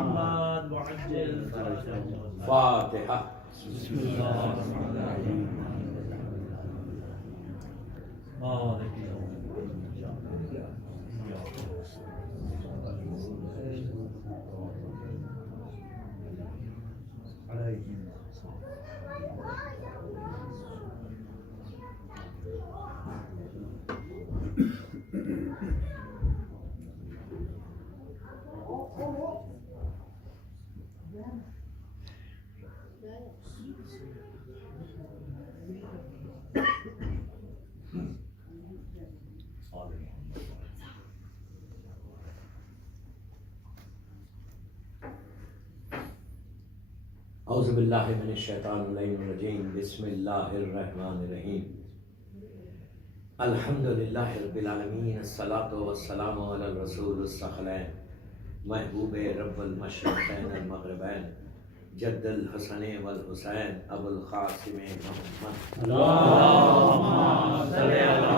محمد وعجل فرجهم. فاتحہ. بسم الله الرحمن الرحيم. مالك يوم عليهم. اعوذ باللہ من الشیطان الرجیم. بسم اللہ الرحمن الرحیم. الحمد للہ رب العالمین. الصلاۃ والسلام علی الرسول الثقلین محبوب رب المشرقین المغربین جد الحسن والحسین ابو القاسم محمد. اللهم صل على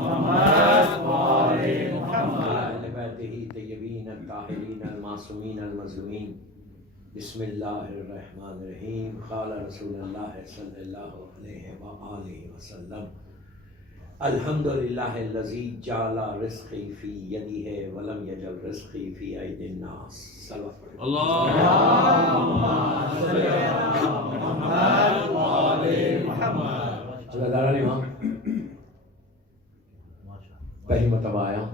محمد وآل محمد. اہل بیتہ طیبین الطاہرین المعصومین المظلومین. بسم اللہ الرحمن الرحیم. قال رسول اللہ صلی اللہ علیہ وآلہ وسلم الحمد للہ الذی جعل رزقی فی یدہ ولم یجعل رزقی فی ایدی الناس. اللهم صل على محمد وآل محمد. اللہ تعالیٰ نے وہاں پہلی مرتبہ آیا.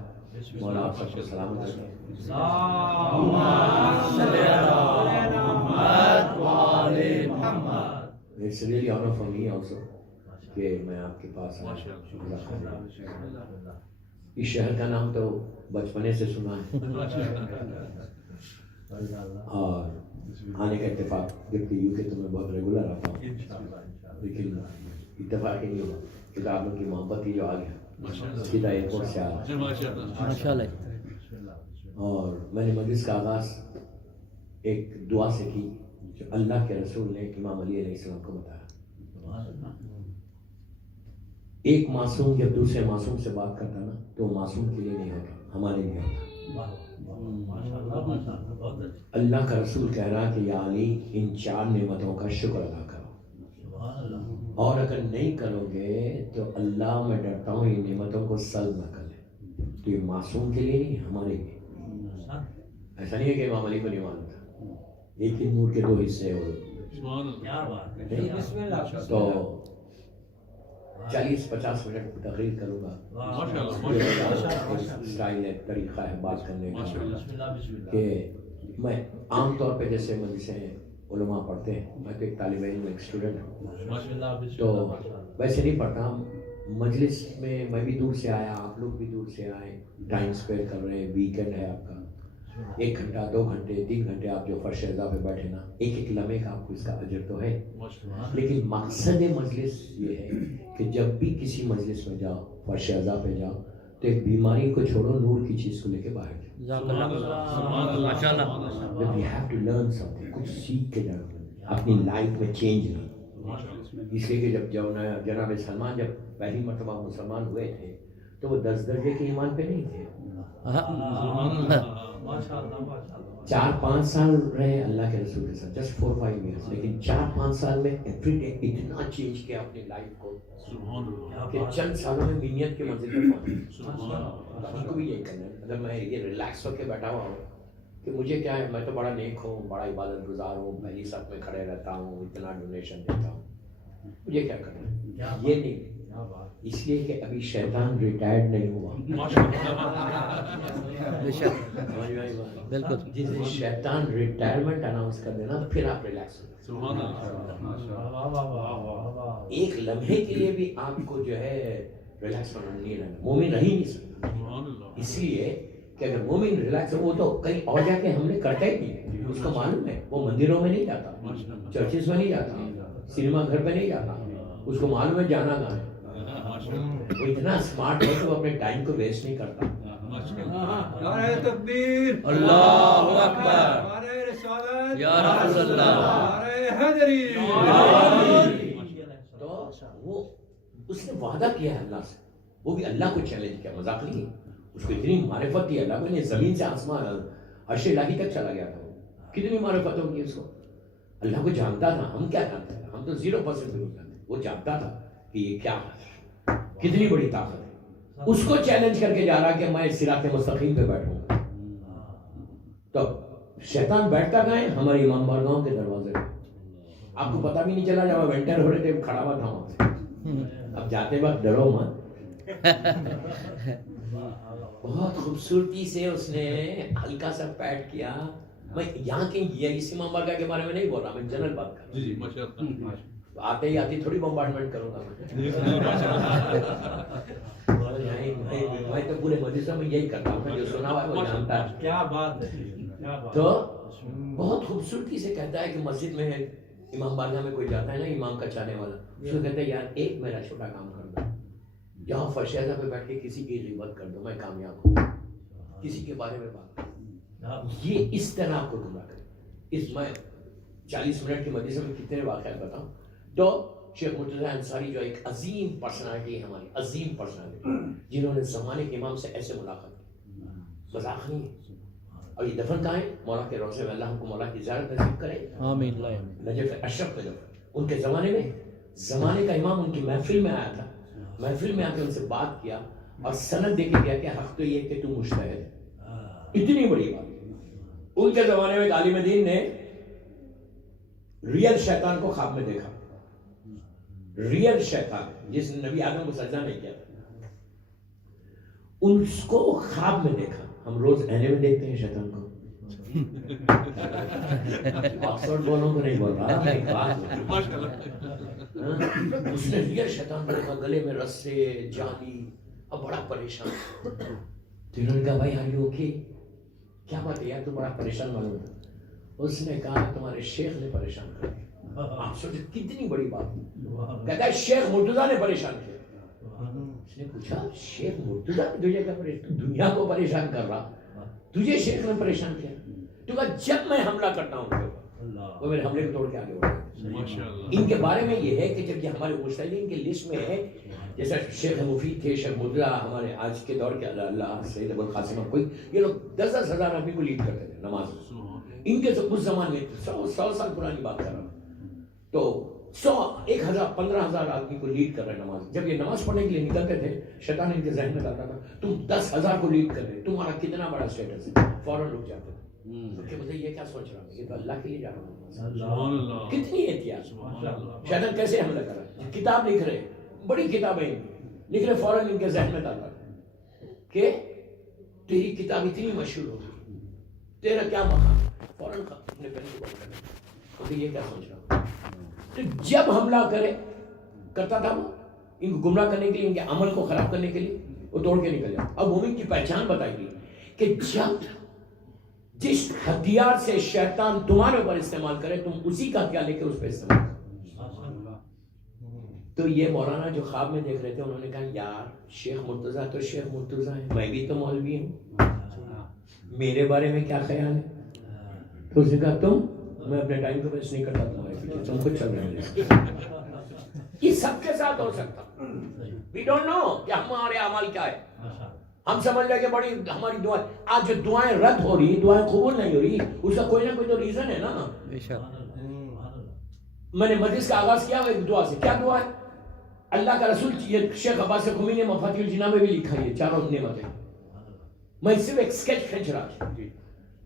مولا آپ سب کو سلامت رکھے. اللهم صل على محمد وآل محمد. It's really honor for me also کہ میں آپ کے پاس آیا. اس شہر کا نام تو بچپنے سے سنا ہے اور آنے کا اتفاق جبکہ یو کے تو میں بہت ریگولر آتا ہوں لیکن اتفاق ہی نہیں ہوا. کتابوں کی محبت ہی جو آ گیا سیدھا ایئرپورٹ سے آ رہا. اور میں نے مجلس کا آغاز ایک دعا سے کی جو اللہ کے رسول نے امام علی علیہ السلام کو بتایا. ایک معصوم جب دوسرے معصوم سے بات کرتا نا تو معصوم کے لیے نہیں ہوتا, ہمارے لیے ہوتا. اللہ کا رسول کہہ رہا کہ یا علی ان 4 نعمتوں کا شکر ادا کرو اور اگر نہیں کرو گے تو اللہ میں ڈرتا ہوں ان نعمتوں کو سلب نہ کر لے. تو یہ معصوم کے لیے نہیں, ہمارے لیے. ایسا نہیں ہے کہ امام علی کو نہیں معلوم تھا, ایک ہی نور کے 2 حصے ہوئے. تو 40-50 منٹ تقریر کروں گا. اسٹائل ہے, طریقہ ہے بات کرنے کا کہ میں عام طور پہ جیسے مجلسیں علماء پڑھتے ہیں, میں تو ایک طالب علم ایک اسٹوڈنٹ ہوں تو ویسے نہیں پڑھتا. مجلس میں میں بھی دور سے آیا, آپ لوگ بھی دور سے آئے, ٹائم اسپینڈ کر رہے ہیں, ویکینڈ ہے آپ کا, 1 گھنٹہ 2 گھنٹے 3 گھنٹے آپ جو فرش رضا پہ بیٹھے نا, ایک لمحے کا آپ کو اس کا اجر تو ہے. لیکن مقصد مجلس یہ ہے کہ جب بھی کسی مجلس میں جاؤ, فرش رضا پہ جاؤ, تو ایک بیماری کو چھوڑو, نور کی چیز کو لے کے باہر جاؤ. We have to learn something, کچھ سیکھ کے جانا اپنی لائف میں چینج لانا. اس لیے کہ جب جناب سلمان جب پہلی مرتبہ مسلمان ہوئے تھے تو وہ 10 درجے کے ایمان پہ نہیں تھے. 4-5 سال رہے اللہ کے رسول کے ساتھ, جسٹ 4-5 ایئرس, لیکن 4-5 سال میں ایوری ڈے اتنا چینج کیا اپنی لائف کو کہ چند سالوں میں مینیت کے منزل پر پہنچے. ہم کو بھی یہی کرنا ہے. اگر میں یہ ریلیکس ہو کے بیٹھا ہوا ہوں کہ مجھے کیا ہے, میں تو بڑا نیک ہوں, بڑا عبادت گزار ہوں, پہلی صف میں کھڑے رہتا ہوں, اتنا ڈونیشن دیتا ہوں, مجھے کیا کرنا ہے, یہ نہیں. اس لیے کہ ابھی شیطان ریٹائرڈ نہیں ہوا. بالکل, جس دن شیطان ریٹائرمنٹ اناؤنس کر دینا پھر آپ ریلیکس ہو. ایک لمحے کے لیے بھی آپ کو جو ہے ریلیکس ہونا نہیں رہنا. مومن رہ ہی نہیں سکتا. اس لیے کہ اگر مومن ریلیکس ہو, وہ تو کہیں اور جا کے ہم نے کرتا ہی نہیں, اس کو معلوم ہے. وہ مندروں میں نہیں جاتا, چرچز میں نہیں جاتا, سنیما گھر پہ نہیں جاتا, اس کو معلوم ہے جانا کہاں ہے. وہ اتنا اسمارٹ ہے کہ وہ اپنے ٹائم کو ویسٹ نہیں کرتا. نعرہ تکبیر, اللہ اکبر, نعرہ رسالت, یا رسول اللہ, نعرہ حیدری. تو وہ اس نے وعدہ کیا ہے اللہ سے, وہ بھی اللہ کو چیلنج کیا, مذاق نہیں. اس کو اتنی معرفت تھی اللہ کو, زمین سے آسمان عرش الہی تک چلا گیا تھا. کتنی معرفت ہوگی اس کو. اللہ کو جانتا تھا, ہم کیا جانتے ہیں, ہم تو 0% بھی نہیں جانتے. وہ جانتا تھا کہ یہ کیا ہے, کتنی بڑی طاقت ہے. اس کو چیلنج کر کے جا رہا کہ میں صراط مستقیم پہ بیٹھوں گا. تو شیطان بیٹھتا کہاں ہے, ہمارے امام بارگاہوں کے دروازے پہ. آپ کو پتہ بھی نہیں چلا, جب آپ انٹر ہو رہے تھے کھڑا ہوا تھا وہاں سے. اب جاتے وقت ڈرو مت. بہت خوبصورتی سے اس نے ہلکا سا پیٹ کیا. میں یہاں کے یہ اس امام بارگاہ کے بارے میں نہیں بول رہا, میں جنرل بات کر رہا ہوں. آتے ہی آتی تھوڑی بمبارڈمنٹ کروں گا میں تو پورے مدرسہ میں یہی کرتا ہوں, جو سنا ہوا ہے وہ جانتا ہے. کیا بات ہے. تو بہت خوبصورتی سے کہتا ہے کہ مسجد میں امام بارگاہ میں کوئی جاتا ہے نا, امام کا چاہنے والا, اس کو کہتا ہے یار ایک میرا چھوٹا کام کر دو, جہاں فرش اعظم پہ بیٹھ کے کسی کی غیبت کر دو, میں کامیاب ہوں. کسی کے بارے میں بات کرو, یہ اس طرح آپ کو گمراہ کرے. اس میں 40 منٹ کی مجلس میں کتنے واقعات بتاؤں. تو شیخ مرتضیٰ انصاری جو ایک عظیم پرسنالٹی ہے ہماری, عظیم پرسنالٹی, جنہوں نے زمانے کے امام سے ایسے ملاقات کی, مذاق نہیں ہے. اور یہ دفن کہاں ہے؟ مولا کے روضے میں. اللہ کو مولا کی زیارت نصیب کرے. آمین. نجف اشرف نجف, ان کے زمانے میں زمانے کا امام ان کی محفل میں آیا تھا. محفل میں آ کے ان سے بات کیا اور سند دے کے گیا کہ حق تو یہ کہ تو مجتہد ہے. اتنی بڑی بات. ان کے زمانے میں عالم دین نے ریئل شیطان کو خواب میں دیکھا. ریئل شیطان جس نے نبی آدم کو سجدہ نہیں کیا تھا, اس کو خواب میں دیکھا. ہم روز اینے میں دیکھتے ہیں شیطان کو. آکسفورڈ بولوں کو نہیں بول رہا, اس نے ریئل شیطان کو دیکھا, گلے میں رسے, جالی, اب بڑا پریشان. تو انہوں نے کہا بھائی آر یو اوکے, کیا بات ہے یار, تو بڑا پریشان معلوم ہے. اس نے کہا تمہارے شیخ نے پریشان کر دیا. آپ سوچے کتنی بڑی بات. کہتا ہے شیخ مرتضیٰ نے پریشان کیا. اس نے پوچھا شیخ مرتضیٰ نے تجھے کیا پریشان, دنیا کو پریشان کر رہا, تجھے شیخ نے پریشان کیا. تو کہا جب میں حملہ کرتا ہوں وہ میرے حملے کو توڑ کے آگے بڑھا. ان کے بارے میں یہ ہے کہ جب یہ ہمارے مجتہدین کی لسٹ میں ہے, جیسا شیخ مفید تھے, شیخ مرتضیٰ ہمارے آج کے دور کے اللہ سید ابو القاسم, کوئی یہ لوگ 10,000 ہزار آدمی کو لیڈ کرتے تھے نماز میں. ان کے اس زمانے میں 100 سال پرانی بات کر رہا ہوں, تو 100 1000 15,000 آدمی کو لیڈ کر رہے نماز. جب یہ نماز پڑھنے کے لیے نکلتے تھے, شیطان ان کے ذہن میں لاتا تھا تم 10,000 کو لیڈ کر رہے, تمہارا کتنا بڑا اسٹیٹس ہے. فوراً رک جاتے تھے کہ مجھے یہ کیا سوچ رہا ہوں, یہ تو اللہ کے لیے جا رہا ہوں. کتنی احتیاط. شیطان کیسے حملہ کر رہا ہے, کتاب لکھ رہے, بڑی کتابیں لکھ رہے, فوراً ان کے ذہن میں ڈالا کہ تیری کتاب اتنی مشہور ہوگی, تیرا کیا مقام. فوراً اپنے پہلے کو بات کرنا کہ یہ کیا سوچ رہا ہوں. تو جب حملہ کرتا تھا وہ ان کو گمراہ کرنے کے لیے, ان کے عمل کو خراب کرنے کے لیے, وہ توڑ کے نکل جاتا. اب مومن کی پہچان بتائی گئی کہ جب جس ہتھیار سے شیطان تمہارے اوپر استعمال کرے, تم اسی کا ہتھیار لے کے اس پہ استعمال کرو. تو یہ مولانا جو خواب میں دیکھ رہے تھے, انہوں نے کہا یار شیخ مرتضیٰ تو شیخ مرتضیٰ ہے, میں بھی تو مولوی ہوں, میرے بارے میں کیا خیال ہے. تو اس نے کہا تم, میں اپنے ٹائم کو ویسٹ نہیں کرتا تمہارے پیچھے, تم خود چل رہے ہیں. یہ سب کے ساتھ ہو سکتا. وی ڈونٹ نو کہ ہمارے اعمال کیا ہے. ہم سمجھ لیں کہ بڑی ہماری دعائیں, آج جو دعائیں رد ہو رہی, دعائیں قبول نہیں ہو رہی, اس کا کوئی نہ کوئی تو ریزن ہے نا. میں نے مجلس کا آغاز کیا ایک دعا سے. کیا دعا ہے؟ اللہ کا رسول, یہ شیخ عباس قمی نے مفاتیح الجنان میں بھی لکھا ہے, یہ چاروں نعمتیں. میں صرف ایک سکیچ کھینچ رہا تھا.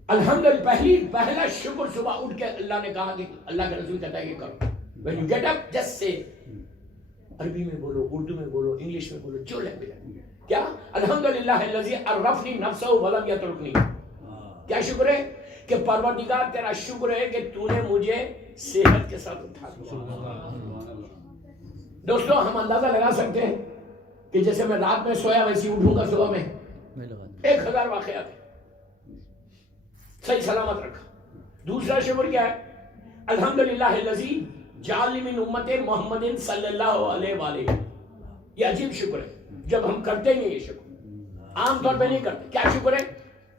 الحمدللہ پہلا شکر صبح اٹھ کے اللہ نے کہا کہ اللہ کا رسول کہتا ہے کہ کرو. when you get up just say, عربی میں بولو, اردو میں بولو, انگلش میں بولو, جو لینگویج ہے. کیا الحمدللہ الذی عرفنی نفسہ ولم یترکنی. کیا شکر ہے کہ پروردگار تیرا شکر ہے کہ تو نے مجھے صحت کے ساتھ اٹھا دیا. دوستو ہم اندازہ لگا سکتے ہیں کہ جیسے میں رات میں سویا ویسی اٹھوں گا صبح میں. 1000 واقعات صحیح سلامت رکھا. دوسرا شکر کیا ہے؟ الحمدللہ الذی جعلنی من امت محمد صلی اللہ علیہ وآلہ. یہ عجیب شکر ہے جب ہم کرتے نہیں. یہ شکر عام طور پہ نہیں کرتے. کیا شکر ہے؟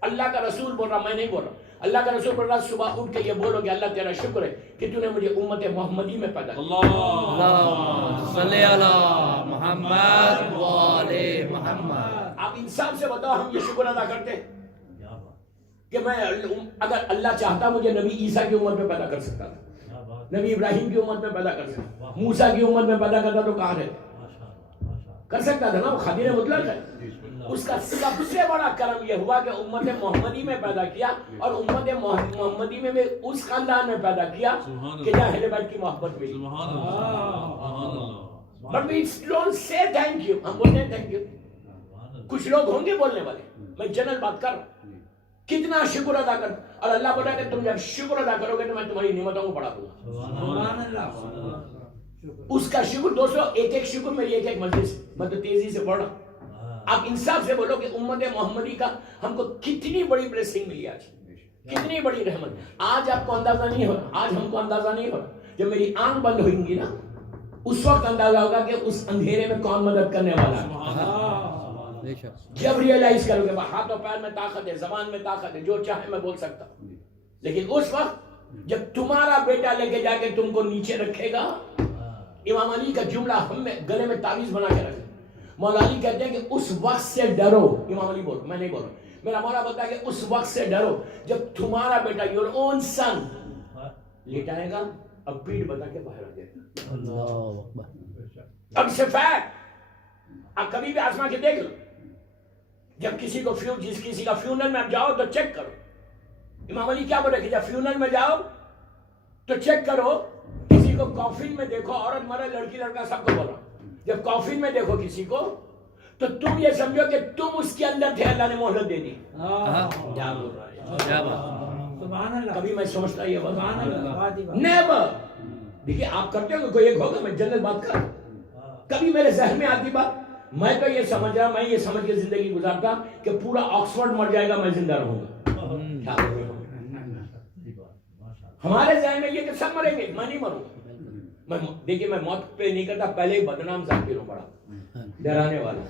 اللہ کا رسول بول رہا, میں نہیں بول رہا. اللہ کا رسول بول رہا, صبح اٹھ کے یہ بولو کہ اللہ تیرا شکر ہے کہ تو نے مجھے امت محمدی میں پیدا کیا. اللہم صلی علی محمد وآل محمد. آپ انصاف سے بتاؤ, ہم یہ شکر ادا کرتے ہیں؟ کہ میں اگر اللہ چاہتا مجھے نبی عیسیٰ کی امت میں پیدا کر سکتا تھا، نبی ابراہیم کی امت میں پیدا کر سکتا، موسیٰ کی امت میں پیدا کرتا تو کہاں رہتا؟ کر سکتا تھا نا، وہ خادر مطلق ہے۔ اس کا سب سے بڑا کرم یہ ہوا کہ امت محمدی میں پیدا کیا، اور امت محمدی میں اس خاندان میں پیدا کیا کہ جہاں اہل بیت کی محبت ملی۔ But we don't say thank you، ہم بولتے ہیں thank you۔ کچھ لوگ ہوں گے بولنے والے، میں جنرل بات کر رہا ہوں، کتنا شکر ادا کر، اور اللہ بولا کہ تم جب شکر ادا کرو گے تو میں تمہاری نعمتوں کو بڑھا دوں گا۔ اس کا شکر دوستو، ایک ایک شکر میری ایک ایک مجلس، میں تو تیزی سے پڑھ رہا ہوں۔ آپ انصاف سے بولو کہ امت محمدی کا ہم کو کتنی بڑی بلیسنگ ملی آج، کتنی بڑی رحمت۔ آج آپ کو اندازہ نہیں ہو رہا، آج ہم کو اندازہ نہیں ہو رہا، جب میری آنکھ بند ہوئیں گی نا اس وقت اندازہ ہوگا کہ اس اندھیرے میں کون مدد کرنے والا ہے۔ جب ریئلائز کرو گے ہاتھ و پیر میں طاقت ہے، زبان میں طاقت ہے، جو چاہے میں بول سکتا ہوں، لیکن اس وقت جب تمہارا بیٹا لے کے جا کے تم کو نیچے رکھے گا، امام علی کا جملہ ہم میں گلے میں تعویذ بنا کے رکھے، مولا علی کہتے ہیں کہ اس وقت سے ڈرو، امام علی بول، میں نہیں بول رہا، میرا مولا بولتا ہے کہ اس وقت سے ڈرو جب تمہارا بیٹا your own son لیٹائے گا اب پیٹ بتا کے باہر آ جائے گا۔ اب سے فیکٹ آپ کبھی بھی آزما کے دیکھ لو، جب کسی کو کسی کا فیونل میں آپ جاؤ تو چیک کرو، امام علی کیا بولے کہ جب فیونل میں جاؤ تو چیک کرو، کسی کو کافن میں دیکھو، عورت مرد لڑکی لڑکا سب کو بولا، جب کافن میں دیکھو کسی کو تو تم یہ سمجھو کہ تم اس کے اندر تھے، اللہ نے مہلت دے دی۔ کیا بول رہا ہے؟ کبھی میں سمجھتا یہ بات نیور، دیکھیے آپ کرتے ہو کوئی ایک ہوگا، میں جنرل بات کر، کبھی میرے ذہن میں آتی بات، میں تو یہ سمجھ رہا، میں یہ سمجھ کے زندگی گزارتا کہ پورا آکسفورڈ مر جائے گا میں زندہ رہوں گا۔ ہمارے ذہن میں یہ کہ سب مریں گے، میں نہیں مروں گا۔ دیکھیے میں موت پہ نہیں کرتا، پہلے ہی بدنام ذاکر ہوں، بڑا ڈرانے والا،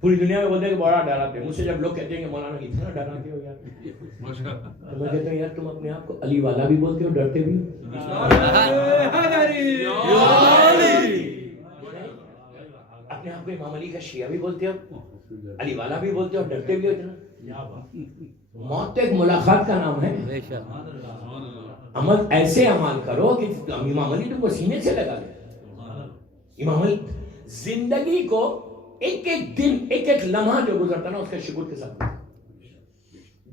پوری دنیا میں بولتے ہیں کہ بڑا ڈراتے ہیں۔ مجھ سے جب لوگ کہتے ہیں کہ مولانا اتنا ڈراتے ہو یار، تو میں کہتا ہوں یار تم اپنے آپ کو علی والا بھی بولتے ہو، ڈرتے بھی ہو، اپنے آپ کو امام علی کا شیعہ بھی بولتے ہو، علی والا بھی بولتے ہو، ڈرتے بھی ہو اتنا۔ موت تو ایک ملاقات کا نام ہے، عمل ایسے عمل کرو کہ امام علی تم کو سینے سے لگا دے۔ امام علی زندگی کو ایک ایک دن ایک ایک لمحہ جو گزرتا نا اس کا شکر کے ساتھ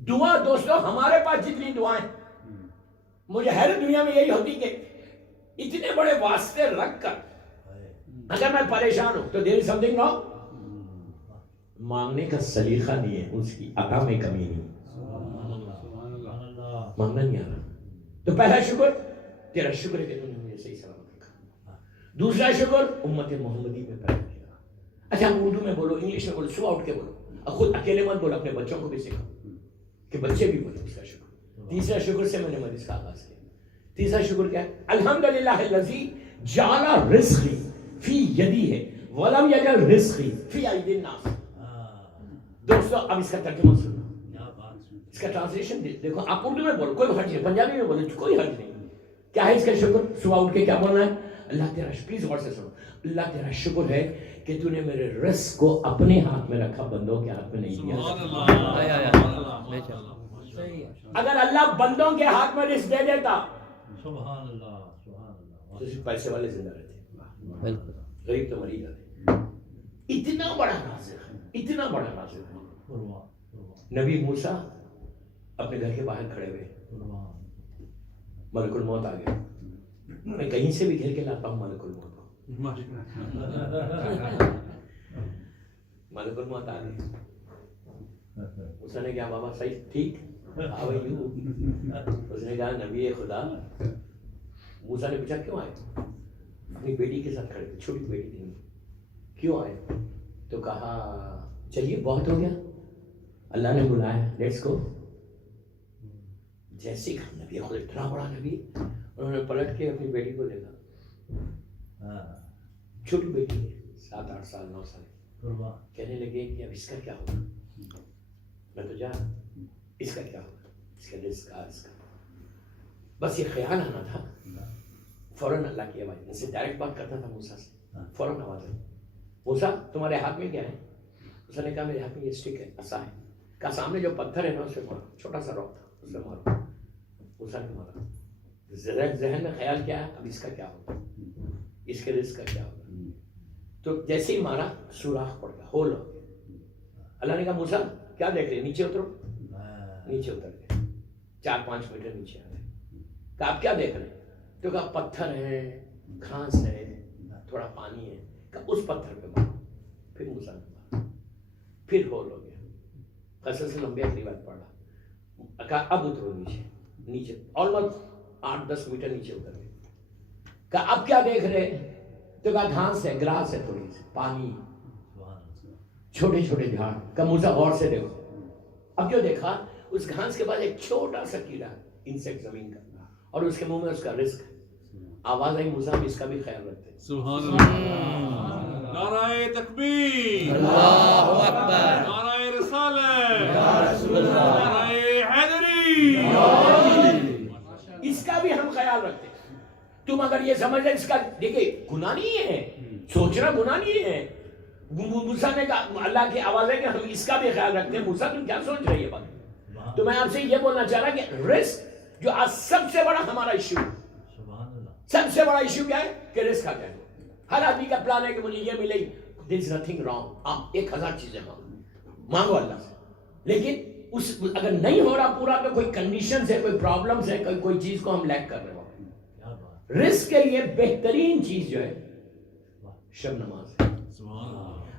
دعا۔ دوستو ہمارے پاس جتنی دعائیں، مجھے حیرت دنیا میں یہی ہوتی کہ اتنے بڑے واسطے رکھ کر اگر میں پریشان ہوں تو دیر از سمتھنگ رانگ، مانگنے کا سلیقہ نہیں ہے، اس کی عطا میں کمی نہیں، مانگنا نہیں آ رہا۔ تو پہلا شکر تیرا شکر ہے کہ تم نے مجھے صحیح سلامت رکھا، دوسرا شکر امت محمدی میں پیدا کیا۔ اچھا اردو میں بولو، انگلش میں بولو، سو آؤٹ کے بولو، خود اکیلے مت بولو، اپنے بچوں کو بھی سکھاؤ کہ بچے بھی بولو اس کا شکر۔ تیسرا شکر سے میں نے مجلس کا آغاز کیا۔ تیسرا شکر کیا ہے؟ الحمدللہ الذی جعل رزقی فی یدی ہے ولم یجعل رزقی فی ایدی الناس۔ دوستو اب اس کا ترجمہ سنو، اس کا ٹرانسلیشن دیکھو، آپ اردو میں بولو کوئی حرج نہیں، پنجابی میں بولو کوئی حرج نہیں۔ کیا ہے اس کا شکر؟ صبح اٹھ کے کیا بولنا ہے؟ اللہ تیرا پلیز غور سے سنو، اللہ تیرا شکر ہے کہ تو نے میرے رزق کو اپنے ہاتھ میں رکھا، بندوں کے ہاتھ میں نہیں دیا۔ اگر اللہ بندوں کے ہاتھ میں رزق دے دیتا تو صرف پیسے والے زندہ رہتے، غریب تو مری جاتے۔ اتنا بڑا رازق ہے، اتنا بڑا رازق ہے۔ نبی موسیٰ اپنے گھر کے باہر کھڑے ہوئے، ملک الموت آ گیا، میں کہیں سے بھی گھر کے لاتا ہوں ملک الموت کو، ملک الموت آ گیا۔ موسیٰ نے کہا بابا صحیح ٹھیک، ہاؤ آر یو؟ اس نے کہا نبی خدا۔ موسیٰ نے پوچھا کیوں آئے؟ اپنی بیٹی کے ساتھ کھڑے تھے، چھوٹی بیٹی تھی، کیوں آئے؟ تو کہا چلیے بہت ہو گیا، اللہ نے بلایا، لیٹس گو۔ جیسے کہ نبی خود اتنا بڑا نبی، انہوں نے پلٹ کے اپنی بیٹی کو دیکھا، چھوٹی بیٹی ہے 7-8 سال 9 سال، کہنے لگے کہ اب اس کا کیا ہوگا؟ میں تو جا، اس کا کیا ہوگا؟ اس کا رزق کا، اس کا بس یہ خیال آنا تھا۔ فوراً اللہ کی آواز، ان سے ڈائریکٹ بات کرتا تھا موسیٰ سے، فوراً آواز آئی، موسیٰ تمہارے ہاتھ میں کیا ہے؟ موسیٰ نے کہا میرے ہاتھ میں یہ اسٹک ہے، عصا ہے۔ کہا سامنے جو پتھر ہے نا اس سے مارا, چھوٹا سا راک تھا اس سے مارا, موسیٰ نے مارا. ذہن میں خیال کیا ہے اب اس کا کیا ہوگا, اس کے رزق کا کیا ہوگا. تو جیسے ہی مارا سوراخ پڑ گیا, ہول ہو گیا. اللہ نے کہا موسیٰ کیا دیکھ رہے, نیچے اترو. نیچے اتر گئے, 4-5 میٹر نیچے آ گئے. کہا آپ کیا دیکھ رہے ہیں, تو کہا پتھر ہے, گھاس ہے, تھوڑا پانی ہے. کہا اس پتھر پہ مارا. پھر موسیٰ نے مارا, پھر ہول ہو گیا. قصص لمبی اگلی بات پڑھا. کہا اب اترو نیچے. نیچے آلموسٹ 8-10 میٹر نیچے اتر گئے. کہا اب کیا دیکھ رہے, تو کہا گھاس ہے, گراس ہے, تھوڑی سی پانی, چھوٹے چھوٹے جھاڑ. کہا موسیٰ غور سے دیکھو. اب جو دیکھا اس گھاس کے بعد ایک چھوٹا سا کیڑا, انسیکٹ زمین کا, اور اس کے منہ میں اس کا رزق. آواز آئی موسیٰ ہم اس کا بھی خیال رکھتے ہیں. سبحان اللہ. نعرہ تکبیر, اللہ اکبر, نعرہ رسالت, یا رسول اللہ, نعرہ حیدری. اس کا بھی ہم خیال رکھتے ہیں. تم اگر یہ سمجھ لیں اس کا, دیکھیں گناہ نہیں ہے, سوچنا گناہ نہیں ہے. موسیٰ نے کہا, اللہ کی آواز ہے کہ ہم اس کا بھی خیال رکھتے ہیں. موسیٰ تم کیا سوچ رہی ہے بات. تو میں آپ سے یہ بولنا چاہ رہا کہ رزق جو آج سب سے بڑا ہمارا ایشو, سب سے بڑا ایشو کیا ہے کہ رزق کا کیا ہے. ہر آدمی کا پلان ہے کہ مجھے یہ ملے. there is nothing wrong. آپ 1000 چیزیں مانگو اللہ سے, لیکن اس اگر نہیں ہو رہا پورا تو کوئی کنڈیشنز ہے, کوئی پرابلمز ہے, کوئی چیز کو ہم لیک کر رہے ہیں. رزق کے لیے بہترین چیز جو ہے شب نماز ہے.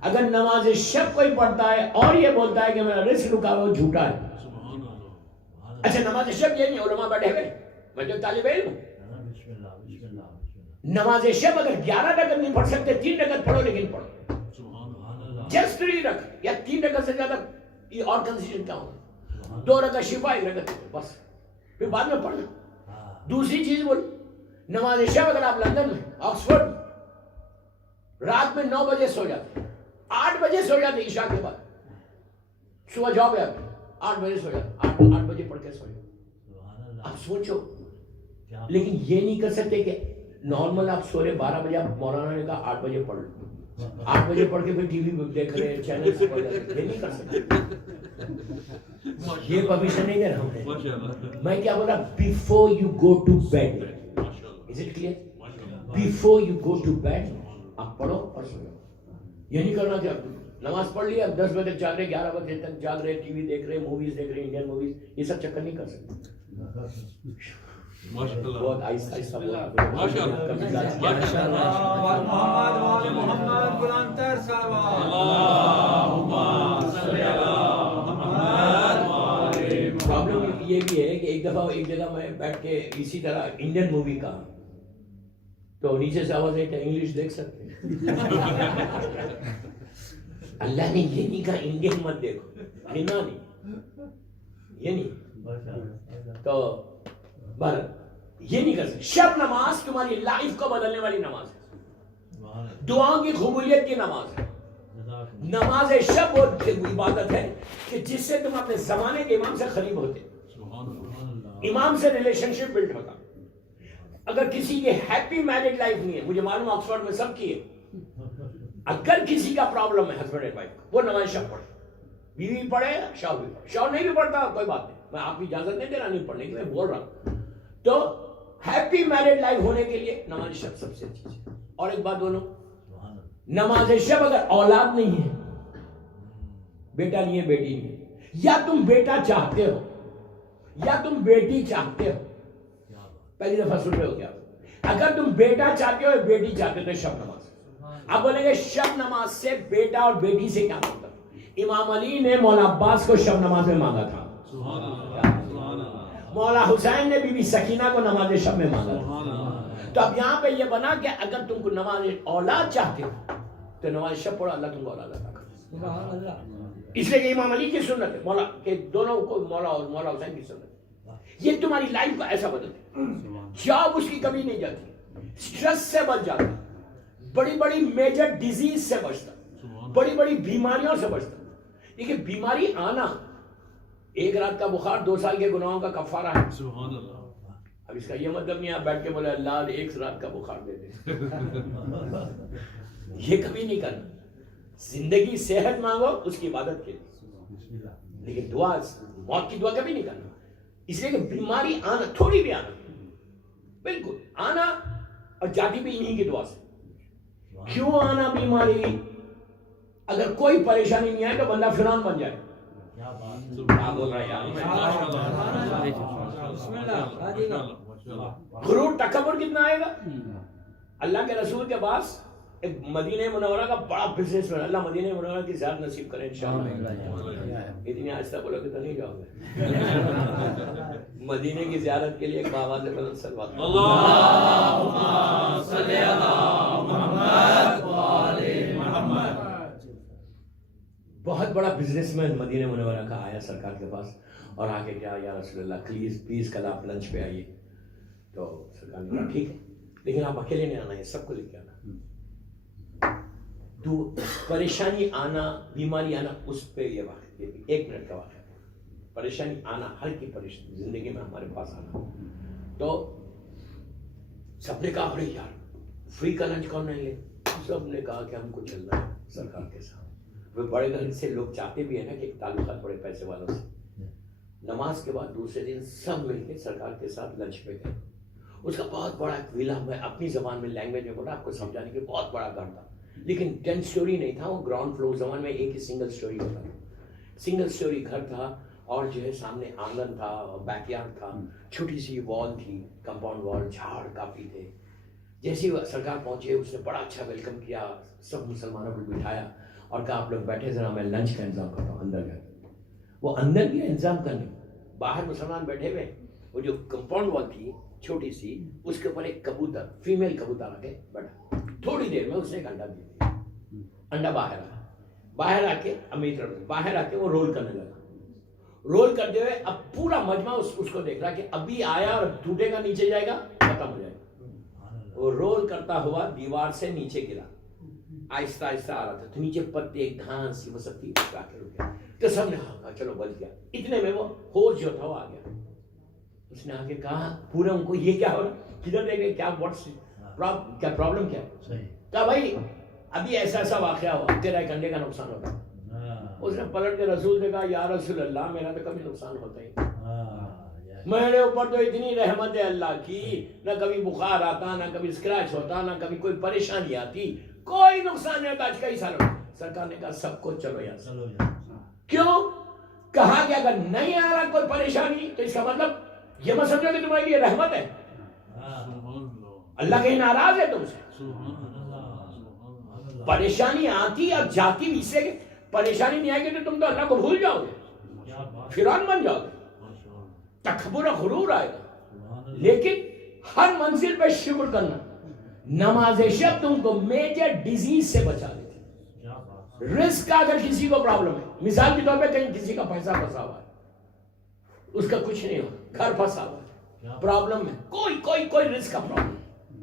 اگر نماز شب کوئی پڑھتا ہے اور یہ بولتا ہے کہ میرا رزق رکا وہ جھوٹا ہے. اچھا نماز شب یہ نہیں, علماء بیٹھے ہوئے, میں جو طالب علم ہوں, نماز شب اگر 11 رکعت نہیں پڑھ سکتے 3 رکعت پڑھو, لیکن پڑھو جسٹ 3 رکعت, یا 3 رکعت سے زیادہ اور کنسیشن کیا ہوگا, 2 رکعت شفا, 1 رکعت بس, پھر بعد میں پڑھنا. دوسری چیز بول, نماز شب اگر آپ لندن میں, آکسفورڈ, رات میں 9 بجے سو جاتے, 8 بجے سو جاتے عشاء کے بعد, صبح جاب ہے آپ 8 بجے سو جاتے, 8 بجے پڑھ کے سو جاتے. آپ سوچو, لیکن یہ نہیں کر سکتے کہ نارمل آپ سو رہے 12 بجے, آپ مولانا نے کہا 8 بجے پڑھ لو, 8 بجے پڑھ کے پھر ٹی وی دیکھ رہے ہیں, چینل سے پڑھ رہے ہیں. یہ نہیں کر سکتے, یہ پرمیشن نہیں دے رہا ہوں میں. کیا بول رہا, before you go to bed, is it clear, before you go to bed آپ پڑھو اور سو جاؤ. یہ نہیں کرنا کہ نماز پڑھ لی, اب 10 بجے تک جاگ رہے, 11 بجے تک جاگ رہے, ٹی وی دیکھ رہے, موویز دیکھ رہے, انڈین موویز, یہ سب چکر نہیں کر سکتے. بہت آہستہ آہستہ محمد بلندتر پرابلم یہ بھی ہے کہ ایک دفعہ ایک جگہ میں بیٹھ کے اسی طرح انڈین مووی کا, تو نیچے سے آواز ہے کہ انگلش دیکھ سکتے ہیں. اللہ نے یہ نہیں کہا انڈین مت دیکھو, ہننا نہیں, یہ نہیں. تو بر یہ نہیں کر سکتے. شب نماز تمہاری لائف کو بدلنے والی نماز ہے, دعاؤں کی قبولیت کی نماز ہے. نماز شب وہ عبادت ہے کہ جس سے تم اپنے زمانے کے امام سے قریب ہوتے, امام سے ریلیشن شپ بلڈ ہوتا. اگر کسی کی ہیپی میرڈ لائف نہیں ہے, مجھے معلوم آکسفورڈ میں سب کی ہے, اگر کسی کا پرابلم ہے ہسبینڈ اینڈ وائف, وہ نماز شب پڑھے, بیوی پڑھے, شوہر بھی پڑھے, شوہر نہیں بھی پڑھتا کوئی بات نہیں, میں آپ کی اجازت نہیں دے رہا نہیں پڑھنے کی, میں بول رہا ہوں. تو ہیپی میرڈ لائف ہونے کے لیے نماز شب سب سے اچھی چیز. اور ایک بات بولو, نماز شب اگر اولاد نہیں ہے, بیٹا نہیں ہے, بیٹی نہیں ہے, یا تم بیٹا چاہتے ہو یا تم بیٹی چاہتے ہو, پہلی دفعہ سن رہے ہو کیا, اگر تم بیٹا چاہتے ہو یا بیٹی چاہتے ہو تو شب نماز. اب بولیں گے شب نماز سے بیٹا اور بیٹی سے کیا مطلب. امام علی نے مولا عباس کو شب نماز میں مانگا تھا, مولا حسین نے بی بی سکینہ کو نماز شب میں مانگا تھا. تو اب یہاں پہ یہ بنا کہ اگر تم کو نماز اولاد چاہتے ہو تو نماز شب پڑھو, اللہ تم کو اولاد عطا کرے. اس لیے کہ امام علی کی سنت ہے, مولا کہ دونوں کو مولا اور مولا حسین کی سنت ہے. یہ تمہاری لائف کو ایسا بدلتے, جاب اس کی کمی نہیں جاتی, اسٹریس سے بچ جاتا, بڑی بڑی میجر ڈیزیز سے بچتا, بڑی بڑی بیماریوں سے بچتا. دیکھیں بیماری آنا, ایک رات کا بخار 2 سال کے گناہوں کا کفارہ ہے. سبحان اللہ. اب اس کا یہ مطلب نہیں آپ بیٹھ کے بولے اللہ 1 رات کا بخار دے دے, یہ کبھی نہیں کرنا. زندگی صحت مانگو اس کی عبادت کے لیے, لیکن دعا موت کی دعا کبھی نہیں کرنا، اس لیے کہ بیماری آنا، تھوڑی بھی آنا، بالکل آنا اور جاتی بھی انہیں کی دعا سے. کیوں آنا بیماری؟ اگر کوئی پریشانی نہیں آئے تو بندہ فرعون بن جائے. کیا بول رہا ہے یار؟ غرور تکبر کتنا آئے گا؟ اللہ کے رسول کے پاس ایک مدینہ منورہ کا بڑا بزنس مین، اللہ مدینہ منورہ کی زیادہ نصیب کرے انشاءاللہ. اتنی آہستہ بولو کہ تو نہیں جاؤ گے. مدینہ کی زیارت کے لیے ایک بابا سے بلند صلوات اللہم صلی علی محمد و آل محمد. بہت بڑا بزنس مین مدینہ منورہ کا آیا سرکار کے پاس اور آ کے کیا یا رسول اللہ پلیز کل آپ لنچ پہ آئیے. تو سرکار نے کہا ٹھیک ہے، لیکن آپ اکیلے نہیں آنا ہے، سب کو لے کے آنا. تو پریشانی آنا، بیماری آنا، اس پہ یہ واقع 1 منٹ کا واقعہ. پریشانی آنا، ہر کی پریشانی زندگی میں ہمارے پاس آنا. تو سب نے کہا ارے یار فری کا لنچ کون نہیں لے؟ سب نے کہا کہ ہم کو چلنا ہے سرکار کے ساتھ. وہ بڑے گھر سے لوگ چاہتے بھی ہیں نا کہ تعلقات بڑے پیسے والوں سے. نماز کے بعد دوسرے دن سب مل کے سرکار کے ساتھ لنچ پہ گئے. اس کا بہت بڑا ایک ویلا، میں اپنی زبان میں لینگویج میں بولا آپ کو سمجھانے کے، بہت بڑا گھر تھا، لیکن 10 اسٹوری نہیں تھا. وہ گراؤنڈ فلور زمان میں ایک ہی سنگل اسٹوری ہوتا تھا. سنگل اسٹوری گھر تھا اور جو ہے سامنے آنگن تھا، بیک یارڈ تھا، چھوٹی سی وال تھی، کمپاؤنڈ وال، جھاڑ کافی تھے. جیسے ہی سرکار پہنچے اس نے بڑا اچھا ویلکم کیا، سب مسلمانوں کو بٹھایا اور کہا آپ لوگ بیٹھے، ذرا میں لنچ کا انتظام کرتا ہوں. اندر گئے، وہ اندر گیا انتظام کرنے، باہر مسلمان بیٹھے ہوئے. وہ جو کمپاؤنڈ وال تھی چھوٹی سی، اس کے اوپر ایک کبوتر، فیمیل کبوتر آ کے بیٹھا. تھوڑی دیر میں اس نے ایک انڈا دیا. انڈا باہر آ کے امیر باہر آ کے وہ رول کرنے لگا. رول کرتے ہوئے اب پورا مجمع اس کو دیکھ رہا کہ ابھی آیا اور ٹوٹے گا، نیچے جائے گا، ختم ہو جائے گا. وہ رول کرتا ہوا دیوار سے نیچے گرا، آہستہ آہستہ آ رہا تھا. تو نیچے پتے گھاس وہ سب تھی، آ کے رک گیا. تو سب نے کہا چلو بچ گیا. اتنے میں وہ ہوش جو تھا وہ آ گیا. اس نے آ کے کہا پورے ان کو یہ کیا ہو رہا، کدھر دیکھ رہے، کیا پرابلم کیا؟ کہا بھائی ابھی ایسا واقعہ ہوا، تیرا ایک انڈے کا نقصان ہوتا. اس نے پلٹ کے رسول سے کہا یا رسول اللہ میرا تو کبھی نقصان ہوتا ہی، میرے اوپر تو اتنی رحمت ہے اللہ کی، نہ کبھی بخار آتا، نہ کبھی اسکریچ ہوتا، نہ کبھی کوئی پریشانی آتی، کوئی نقصان نہیں ہوتا آج کئی سالوں. سرکار نے کہا سب کو چلو یار. کیوں؟ کہا کہ اگر نہیں آ رہا کوئی پریشانی تو اس کا مطلب یہ مت سمجھو کہ تمہارے لیے رحمت ہے. اللہ کہیں ناراض ہے تم سے. پریشانی آتی اور جاتی بھی، اس سے پریشانی نہیں آئے گی تو تم تو اللہ کو بھول جاؤ گے، فرعون بن جاؤ گے، تکبر و غرور آئے گا. لیکن ہر منزل پہ شکر کرنا. نماز شب تم کو میجر ڈیزیز سے بچا دیتی. رزق کا اگر کسی کو پرابلم ہے، مثال کے طور پہ کہیں کسی کا پیسہ پھنسا ہوا ہے، اس کا کچھ نہیں ہوا، گھر پھنسا ہوا ہے، پرابلم ہے، کوئی رزق کا پرابلم،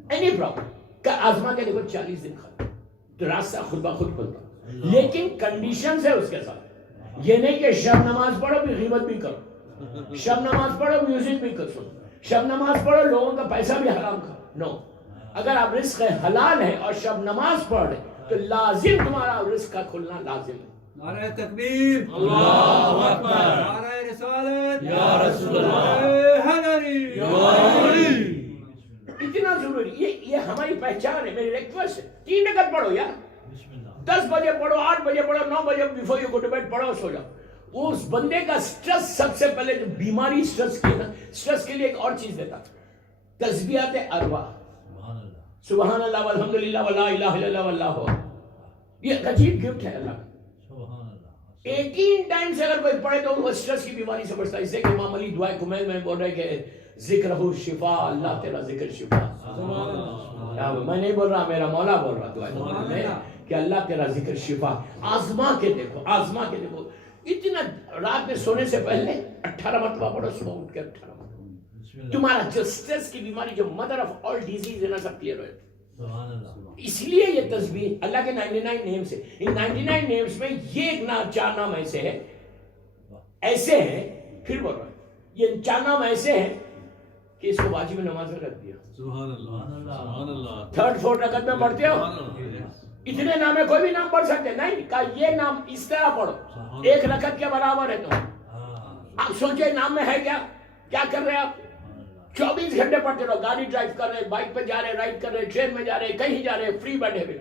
اینی پرابلم کا آزما کے دیکھو 40 دن ختم، تو راستہ خود بخود کھلتا. لیکن کنڈیشن ہے اس کے ساتھ. یہ نہیں کہ شب نماز پڑھو بھی غیبت بھی کرو، شب نماز پڑھو میوزک بھی کرو، شب نماز پڑھو لوگوں کا پیسہ بھی حرام کھاؤ. نو، اگر آپ رزق حلال ہے اور شب نماز پڑھ رہے تو لازم تمہارا رزق کا کھلنا لازم ہے. نعرہ تکبیر، اللہ اکبر، نعرہ رسالت، یا رسول اللہ، نعرہ حیدری، یا علی. اتنا ضروری، یہ ہماری پہچان ہے. میری ریکویسٹ ہے 3 رکعت پڑھو یار، 10 بجے پڑھو، 8 بجے پڑھو، 9 بجے before you go to bed پڑھو، سو جاؤ. اس بندے کا سٹریس سب سے پہلے جو بیماری سٹریس کی نا، سٹریس کے لیے ایک اور چیز دیتا، تسبیحات اربع، سبحان اللہ والحمدللہ ولا الہ الا اللہ واللہ اکبر. یہ عجیب گفٹ ہے اللہ کا. 18 ٹائمز اگر کوئی پڑھے تو وہ سٹریس کی بیماری سے بچتا ہے. اس سے کہ امام علی دعائے کمیل میں بول رہے کہ ذکر ہو شفا، اللہ تیرا ذکر شفا. میں نہیں بول رہا، میرا مولا بول رہا دعائے کمیل میں کہ اللہ تیرا ذکر شفا. آزما کے دیکھو، آزما کے دیکھو. اتنا رات میں سونے سے پہلے 18 مرتبہ پڑھو، صبح اٹھ کے 18 مرتبہ. تمہارا جو سٹریس کی بیماری، جو مدر آف آل ڈیزیز ہے نا، سب کلیئر ہو جاتا ہے. اس لیے یہ تسبیح اللہ کے 99 نیمز ہے. ان 99 نیمز میں یہ 4 نام ایسے ہیں، پھر بول رہا ہوں، یہ 4 نام ایسے ہیں کہ اس کو واجب نماز میں رکھ دیا. سبحان اللہ، سبحان اللہ. 3rd 4th رکعت میں پڑھتے ہو، اتنے نام ہے کوئی بھی نام پڑھ سکتے نہیں، کہا یہ نام اس طرح پڑھو، ایک رکعت کے برابر ہے تم. آپ سوچے نام میں ہے کیا کر رہے آپ؟ 24 گھنٹے پڑھتے رہو، گاڑی ڈرائیو کر رہے، بائک پہ جا رہے، رائڈ کر رہے، ٹرین میں جا رہے، کہیں جا رہے، فری بیٹھے ہوئے.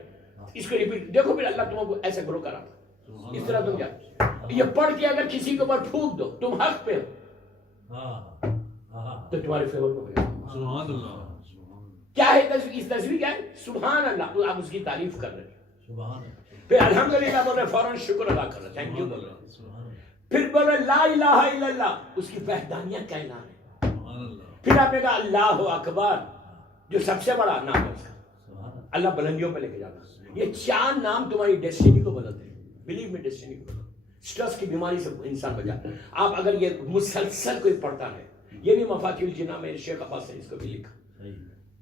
اس کو ریپیٹ دیکھو، پھر اللہ تم کو ایسے گرو کرا. اس طرح تم جا یہ پڑھ کے اگر کسی کے اوپر پھونک دو تم حق پہ ہو تو تمہارے فیور کو سبحان اللہ. کیا ہے اس تصویر کیا ہے؟ سبحان اللہ. تو آپ اس کی تعریف کر رہے ہیں، پھر الحمدللہ بول رہے، فوراً شکر ادا کر رہے، تھینک یو بول رہے، پھر بول رہے لا الہ الا اللہ، اس کی وحدانیت کا اعلان ہے. پھر آپ نے کہا اللہ اکبر، جو سب سے بڑا نام ہے اس کا، اللہ بلندیوں پہ لے کے جاتا. یہ 4 نام تمہاری ڈیسٹینی کو بدلتے ہیں. بلیو میں ڈیسٹینی کو بدلتے. سٹرس کی بیماری سے انسان بچاتا ہے. آپ اگر یہ مسلسل کوئی پڑھتا ہے، یہ بھی مفاتیح الجنہ میں شیخ عباس نے اس کو بھی لکھا.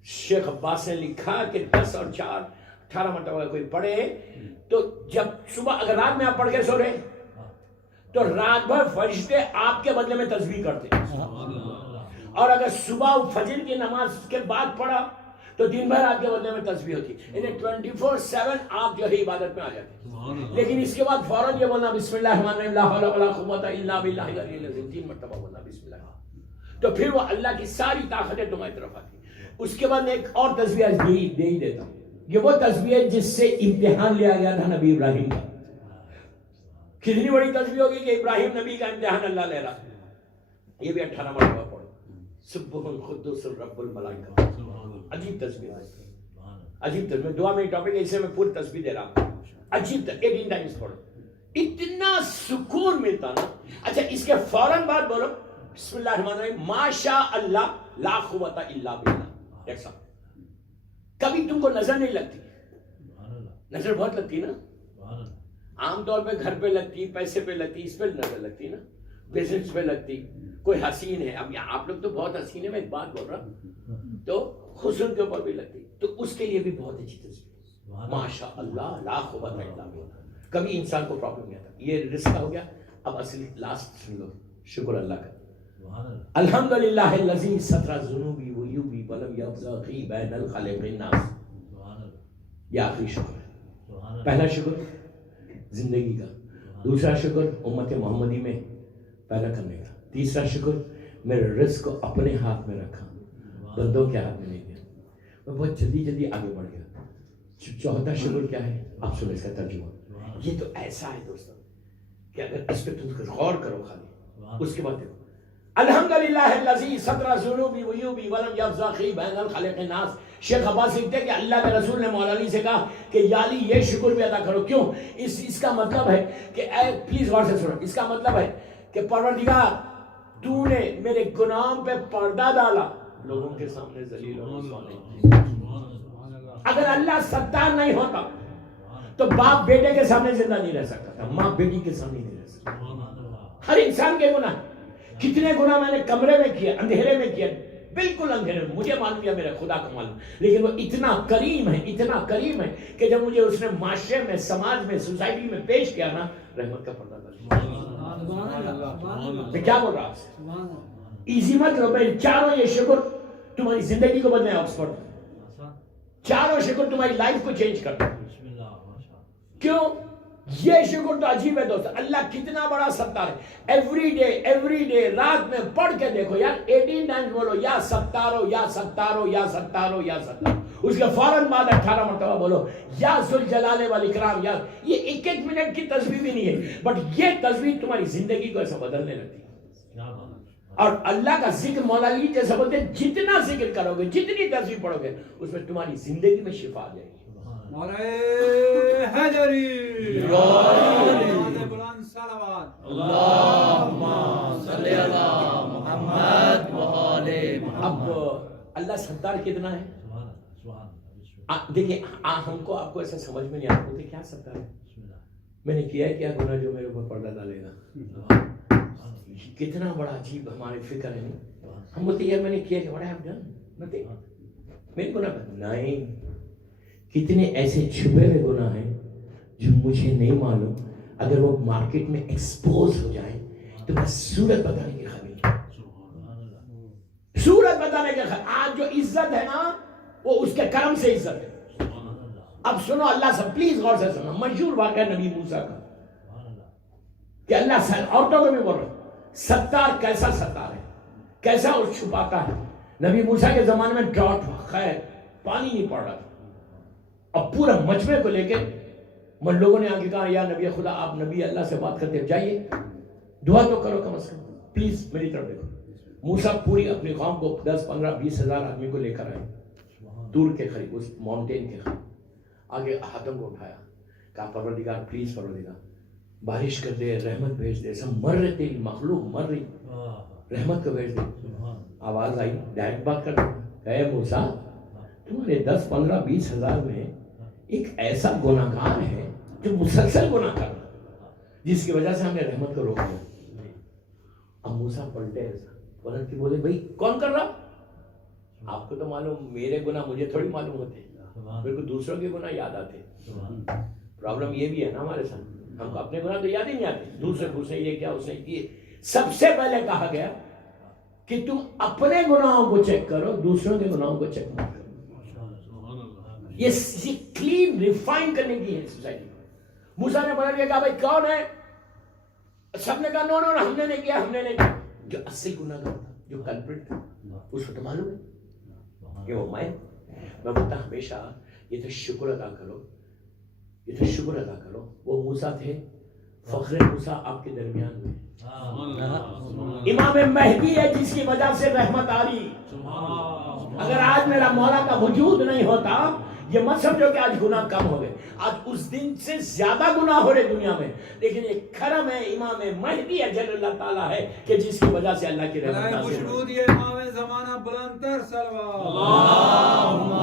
شیخ عباس نے لکھا کہ 10 اور 4 18 مرتبہ کوئی پڑھے تو جب صبح اگر رات میں آپ پڑھ کے سو رہے تو رات بھر فرشتے آپ کے بدلے میں تسبیح کرتے ہیں. اور اگر صبح فجر کی نماز کے بعد پڑھا تو دن بھر آپ کے بدلے میں تسبیح ہوتی. یعنی 24/7 آپ جو ہے عبادت میں آ جاتے ہیں. لیکن اس کے بعد فوراً یہ بولنا بسم اللہ الرحمن الرحیم لا حول ولا قوت الا باللہ العلی العظیم 3 مرتبہ بولنا بسم اللہ. تو پھر وہ اللہ کی ساری طاقتیں تمہاری طرف آتی. اس کے بعد ایک اور تسبیح دے ہی دیتا ہوں. یہ وہ تسبیح ہے جس سے امتحان لیا گیا تھا نبی ابراہیم کا. کتنی بڑی تسبیح ہوگی کہ ابراہیم نبی کا امتحان اللہ لے رہا. یہ بھی 18 مرتبہ پڑھو. سبح القدوس رب الملائکہ. عجیب تسبیح ہے، عجیب تسبیح. دعا میں ٹاپک ہے، اسے میں پوری تسبیح دے رہا ہوں. عجیب 18 ٹائمز پڑھو، اتنا سکون ملتا نا. اچھا اس کے فوراً بعد بولو بسم اللہ الرحمن الرحیم ما شاء اللہ لا قوت الا باللہ. ایسا کبھی تم کو نظر نہیں لگتی؟ نظر بہت لگتی نا. عام طور پہ گھر پہ لگتی، پیسے پہ لگتی، اس پہ نظر لگتی نا، بزنس پہ لگتی. کوئی حسین ہے، اب آپ لوگ تو بہت حسین ہے، میں ایک بات بول رہا ہوں، تو حسن کے اوپر بھی لگتی. تو اس کے لیے بھی بہت اچھی تصویر ماشاء اللہ لا قوت الا باللہ. کبھی انسان کو پرابلم نہیں آتا. یہ رزق ہو گیا. اب اصلی لاسٹ سن لو، شکر اللہ کا. الحمدللہ الذی ستر ذنوبی وعیوبی ولم یبغی بین الخلق الناس. یہ آخری شکر ہے. پہلا شکر زندگی کا، دوسرا شکر امت محمدی میں پیدا کرنے کا، تیسرا شکر میرے رزق کو اپنے ہاتھ میں رکھا، بندوں کے ہاتھ میں نہیں دیا. میں بہت جلدی آگے بڑھ گیا. چوتھا شکر کیا ہے؟ آپ سنو اس کا ترجمہ. یہ تو ایسا ہے دوستوں کہ اگر اس پہ تم غور کرو خالی، اس کے بعد دیکھو الحمدللہ الذی ستر ذنوبی وعیوبی ولم یبغی بین الخلق الناس. شیخ عباس لکھتے ہیں کہ اللہ کے رسول نے مولا علی سے کہا کہ یا علی یہ شکر بھی ادا کرو. کیوں؟ اس کا مطلب ہے کہ اے پلیز غور سے سنو. اس کا مطلب ہے کہ پروردگار تو نے میرے گناہوں پہ پردہ ڈالا، لوگوں کے سامنے ذلیل و رسوا نہیں. اگر اللہ ستار نہیں ہوتا تو باپ بیٹے کے سامنے زندہ نہیں رہ سکتا تھا، ماں بیٹی کے سامنے نہیں رہ سکتا. ہر انسان کے گناہ. کتنے گناہ میں نے کمرے میں کیا، اندھیرے میں کیا، بالکل اندھیرے میں، مجھے معلوم ہے میرے خدا کو معلوم. لیکن وہ اتنا کریم ہے، اتنا کریم ہے کہ جب مجھے اس نے معاشرے میں، سماج میں، سوسائٹی میں پیش کیا نا، رحمت کا پردہ ڈالا. میں کیا بول رہا آپ سے؟ ایزی مت لو. میں چاروں یہ شکر تمہاری زندگی کو بدلے. آکسفورڈ چاروں شکر تمہاری لائف کو چینج کرتا ہے. کیوں؟ یہ شکر تو عجیب ہے دوست. اللہ کتنا بڑا ستار ہے. ایوری ڈے رات میں پڑھ کے دیکھو یار. 18 ٹائمز بولو یا ستارو یا ستارو یا ستارو یا ستارو. اس کے فوراً بعد 18 مرتبہ بولو یا ذوالجلال والاکرام. یا یہ 1 منٹ کی تسبیح بھی نہیں ہے، بٹ یہ تسبیح تمہاری زندگی کو ایسا بدلنے لگتی ہے. اور اللہ کا ذکر مولا علی جیسا بولتے ہیں، جتنا ذکر کرو گے، جتنی تسبیح پڑھو گے، اس میں تمہاری زندگی میں شفا آ جائے گی. مولا حیدری بلند صلوات. اللہم صلی علی محمد و آل محمد. اب اللہ ستار کتنا ہے دیکھیں. ہم کو آپ کو ایسا سمجھ میں نہیں آتا کیا ستار ہے. میں نے کیا ہے کیا گناہ جو میرے اوپر پردہ ڈالے گا. کتنا بڑا عجیب ہمارے فکر ہے. ہم بولتے یار میں نے کیا کہ بڑا میرے گناہ نہیں. کتنے ایسے چھپے ہوئے گناہ ہیں جو مجھے نہیں معلوم. اگر وہ مارکیٹ میں ایکسپوز ہو جائیں تو میں صورت بتانے کی خبر. صورت بتانے کے آج جو عزت ہے نا وہ اس کے کرم سے عزت ہے. اب سنو اللہ سے پلیز غور سے سنو. مشہور واقعہ نبی موسیٰ کا کہ اللہ عورتوں کو بھی بول رہے ستار کیسا ستار ہے, کیسا اور چھپاتا ہے. نبی موسیٰ کے زمانے میں ڈراؤٹ خیر پانی نہیں پڑ رہا تھا, اب پورا مجمع کو لے کے لوگوں نے آگے کہا یا نبی خدا آپ نبی اللہ سے بات کرتے جائیے دعا تو کرو کم از کم, پلیز میری طرف دیکھو. موسیٰ پوری اپنی قوم کو 10 15 20 ہزار آدمی کو لے کر آئے دور کے قریب اس ماؤنٹین کے قریب. آگے ہاتھوں کو اٹھایا, کہا پروردگار پلیز پروردگار بارش کر دے, رحمت بھیج دے, سب مر رہے تھے, مخلوق مر رہی, رحمت کو بھیج دے. آواز آئی ڈائریکٹ بات کر دے, اے موسیٰ تمہارے 10 15 20 ہزار میں ایک ایسا گناہ گار ہے جو مسلسل گناہ کر رہا جس کی وجہ سے ہم نے رحمت کو روک دیا. اب موسیٰ پلٹے پلٹ کے بولے بھائی کون کر رہا؟ آپ کو تو معلوم میرے گناہ مجھے تھوڑی معلوم ہوتے, میرے کو دوسروں کے گناہ یاد آتے. پرابلم یہ بھی ہے نا ہمارے ساتھ, ہم کو اپنے گناہ تو یاد ہی نہیں آتے, دوسرے پوچھیں یہ کیا اس نے کیے. سب سے پہلے کہا گیا کہ تم اپنے گناہوں کو چیک کرو, دوسروں کے گناہوں کو چیک مت کرو. یہ کلین ریفائن کرنے کی ہے سوسائٹی. موسیٰ نے پڑھ کے کہا بھائی کون ہے؟ سب نے کہا نو نو ہم نے نہیں کیا, ہم نے نہیں کیا. جو اصل گناہ گار تھا, جو کلپریٹ تھا, اس کو تو معلوم ہے کہ وہ میں بولتا ہمیشہ یہ تو شکر ادا کرو, یہ تو شکر ادا کرو. وہ موسیٰ تھے, فخر موسیٰ آپ کے درمیان میں, امام مہدی ہے جس کی وجہ سے رحمت آ رہی. اگر آج میرا مولا کا وجود نہیں ہوتا یہ مت سمجھو کہ آج گناہ کم ہو گئے, آج اس دن سے زیادہ گناہ ہو رہے دنیا میں, لیکن ایک کرم ہے امام مہدی اجل اللہ تعالیٰ ہے کہ جس کی وجہ سے اللہ کی رحمت نازل خوشبود یہ امام زمانہ بلند تر صلوات. اللہم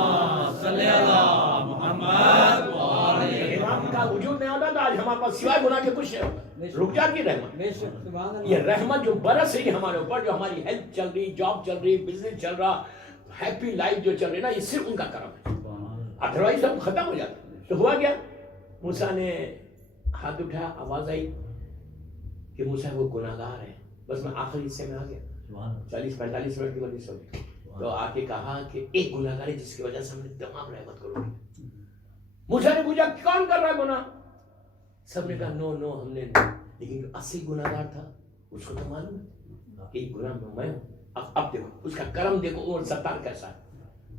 صلی علی محمد و آلہ. امام کا وجود نہیں ہوتا تو آج ہمارے پاس سوائے گناہ کے کچھ نہیں ہوتا. رک جاتی رحمت. یہ رحمت جو برس رہی ہے ہمارے اوپر, جو ہماری ہیلتھ چل رہی, جاب چل رہی, بزنس چل رہا, ہیپی لائف جو چل رہی نا, یہ صرف ان کا کرم ہے. ادروائز سب ختم ہو جاتا. تو ہوا کیا, موسیٰ نے ہاتھ اٹھایا, آواز آئی کہ موسیٰ وہ گناہ گار ہے. بس میں آخری حصے میں آ گیا, 40-45 منٹ کی مجلس ہو گئی. تو آ کے کہا کہ ایک گناہ گار ہے جس کی وجہ سے ہم نے تمام رحمت کو روکی. موسیٰ نے پوچھا کون کر رہا گناہ؟ سب نے کہا نو ہم نے. لیکن جو اصلی گناہ گار تھا اس کو تو معلوم ہے کہ ایک گناہ میں ہوں. اب دیکھو اس کا کرم دیکھو اور ستار کیسا ہے.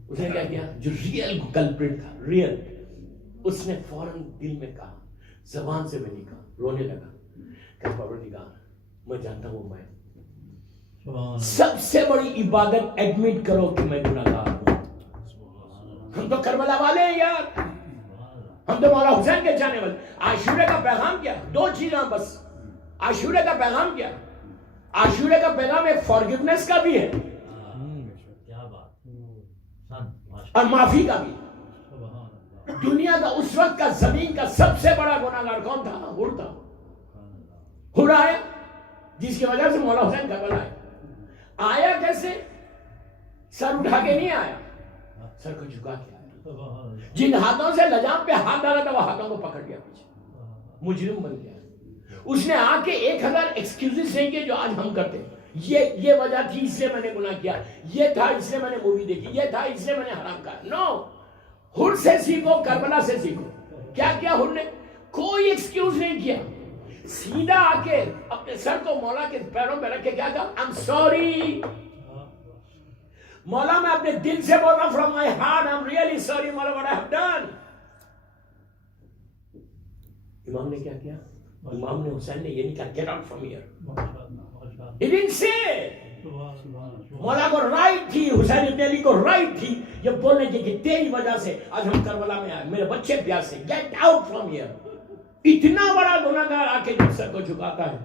اس نے کیا کیا, جو ریئل کلپریٹ تھا, ریئل, اس نے فوراً دل میں کہا, زبان سے بھی نہیں کہا, رونے لگا, کہ پروردگار میں جانتا ہوں میں سب سے بڑی عبادت ایڈمٹ کرو کہ میں گناہ گار ہوں. ہم تو کربلا والے ہیں یار, ہم تو مولا حسین کے جانے والے. عاشورے کا پیغام کیا؟ 2 چیزیں بس. عاشورے کا پیغام کیا؟ عاشورے کا پیغام ایک فارگیونیس کا بھی ہے اور معافی کا بھی. دنیا کا اس وقت کا زمین کا سب سے بڑا گناہ گار کون تھا؟ ہر تھا. ہر آیا جس کی وجہ سے مولا حسین کربلا آیا. آیا کیسے؟ سر اٹھا کے نہیں آیا, سر کو جھکا کے آیا. جن ہاتھوں سے لجام پہ ہاتھ ڈالا تھا وہ ہاتھوں کو پکڑ لیا پیچھے, مجرم بن گیا. اس نے آ کے 1000 ایکسکیوزز نہیں کیے جو آج ہم کرتے ہیں. یہ وجہ تھی اس لیے میں نے گناہ کیا, یہ تھا اس لیے میں نے مووی دیکھی, یہ تھا اس لیے میں نے حرام کہا. نو, ہر سے سیکھو, کربلا سے سیکھو. کیا کیا ہر نے؟ کوئی ایکسکیوز نہیں کیا, سیدھا آ کے اپنے سر کو مولا کے پیروں پہ رکھ کے کیا کہا, I'm sorry مولا, میں اپنے دل سے بول رہا ہوں, from my heart I'm really sorry مولا what I have done. امام نے کیا کیا؟ امام نے حسین نے یہ نہیں کہا get out from here. He didn't say. مولا کو رائٹ تھی, حسین ابن علی کو رائٹ تھی یہ بولنے کی کہ تیری وجہ سے آج ہم کربلا میں آئے, میرے بچے پیاسے, get out from here. اتنا بڑا گناہ گار آ کے سر کو جھکاتا ہے.